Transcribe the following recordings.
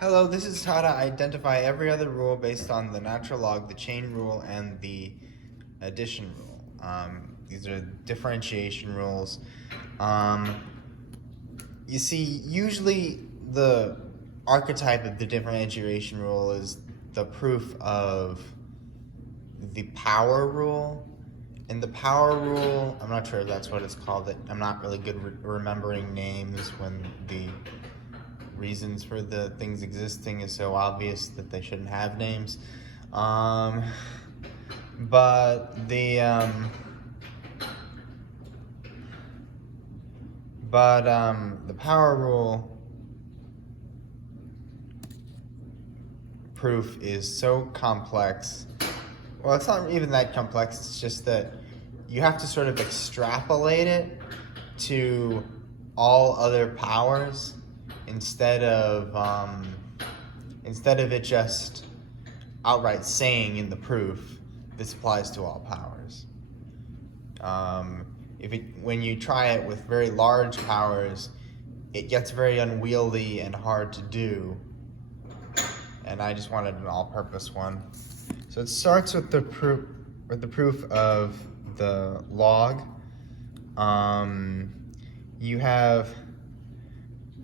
Hello, this is how to identify every other rule based on the natural log, the chain rule, and the addition rule. These are differentiation rules. You see, usually the archetype of the differentiation rule is the proof of the power rule. And the power rule, I'm not sure if that's what it's called. I'm not really good remembering names when the reasons for the things existing is so obvious that they shouldn't have names. But the power rule proof is so complex. Well, it's not even that complex. It's just that you have to sort of extrapolate it to all other powers instead of it just outright saying in the proof this applies to all powers. When you try it with very large powers, it gets very unwieldy and hard to do. And I just wanted an all-purpose one. So it starts with the proof of the log. You have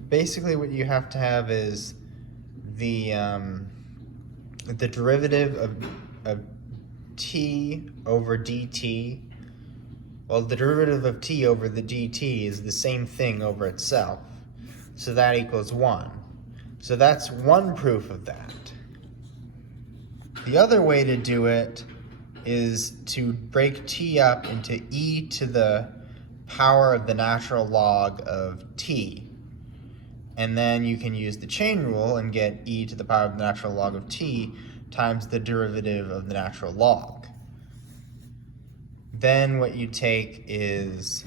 basically what you have to have is the derivative of t over dt. Well, the derivative of t over the dt is the same thing over itself. So that equals 1. So that's one proof of that. The other way to do it is to break t up into e to the power of the natural log of t. And then you can use the chain rule and get e to the power of the natural log of t times the derivative of the natural log. Then what you take is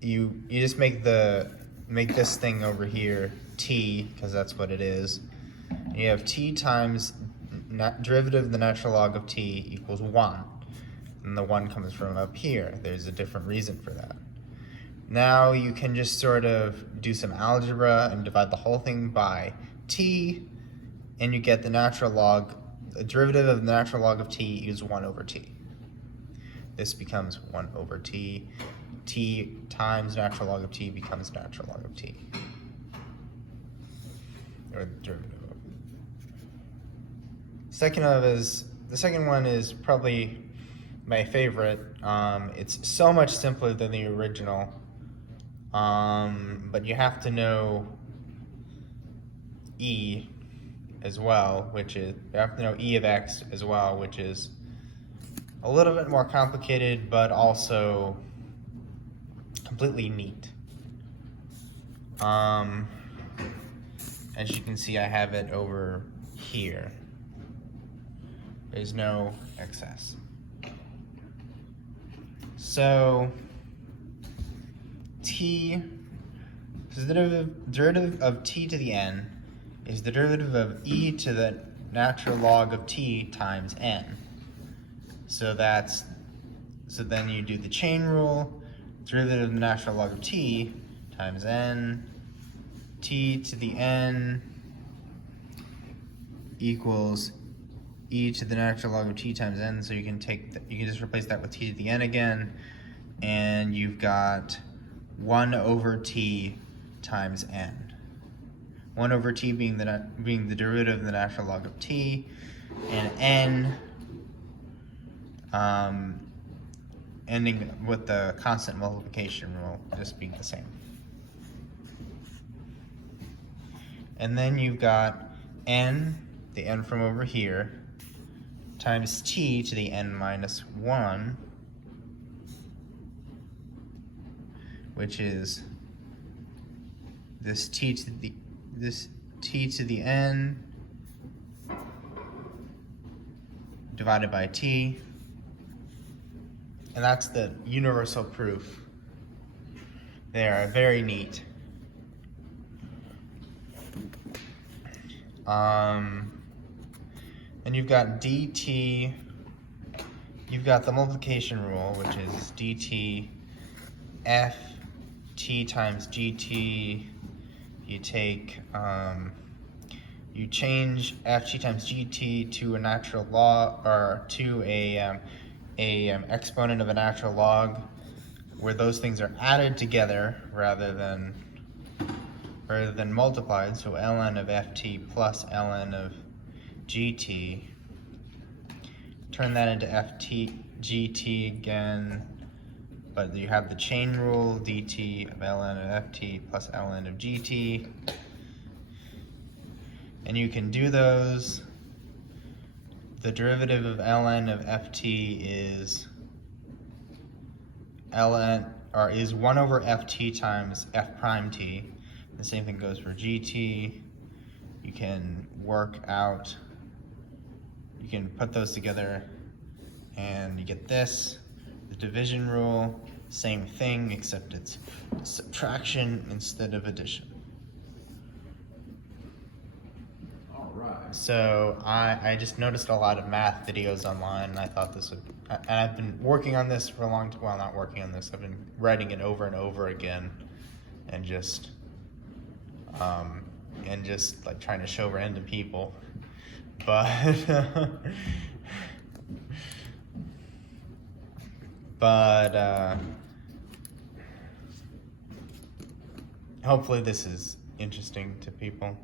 you just make this thing over here t, because that's what it is. And you have t times derivative of the natural log of t equals 1. And the 1 comes from up here. There's a different reason for that. Now you can just sort of do some algebra and divide the whole thing by t, and you get the natural log, the derivative of the natural log of t is 1 over t. This becomes 1 over t. T times natural log of t becomes natural log of t. Or the derivative of. The second one is probably my favorite. It's so much simpler than the original. But you have to know e as well, which is, you have to know e of x as well, which is a little bit more complicated, but also completely neat. As you can see, I have it over here. There's no excess. So the derivative of t to the n is the derivative of e to the natural log of t times n. So then you do the chain rule, derivative of the natural log of t times n, t to the n equals e to the natural log of t times n. So you can just replace that with t to the n again, and you've got 1 over t times n. 1 over t being the derivative of the natural log of t, and n ending with the constant multiplication rule just being the same. And then you've got n, the n from over here, times t to the n minus 1, which is this t to the n divided by t, and that's the universal proof. They are very neat. And you've got dt, you've got the multiplication rule, which is dt f t times gt. You take you change ft times gt to a natural log, or to a exponent of a natural log, where those things are added together rather than multiplied. So ln of ft plus ln of gt. Turn that into ft gt again, but you have the chain rule, dt of ln of ft plus ln of gt. And you can do those. The derivative of ln of ft is is 1 over ft times f prime t. The same thing goes for gt. You can put those together and you get this. The division rule, same thing, except it's subtraction instead of addition. So I just noticed a lot of math videos online, and I thought this would, and I've been working on this for a long time. Well, not working on this, I've been writing it over and over again, and just like trying to show random people, but hopefully this is interesting to people.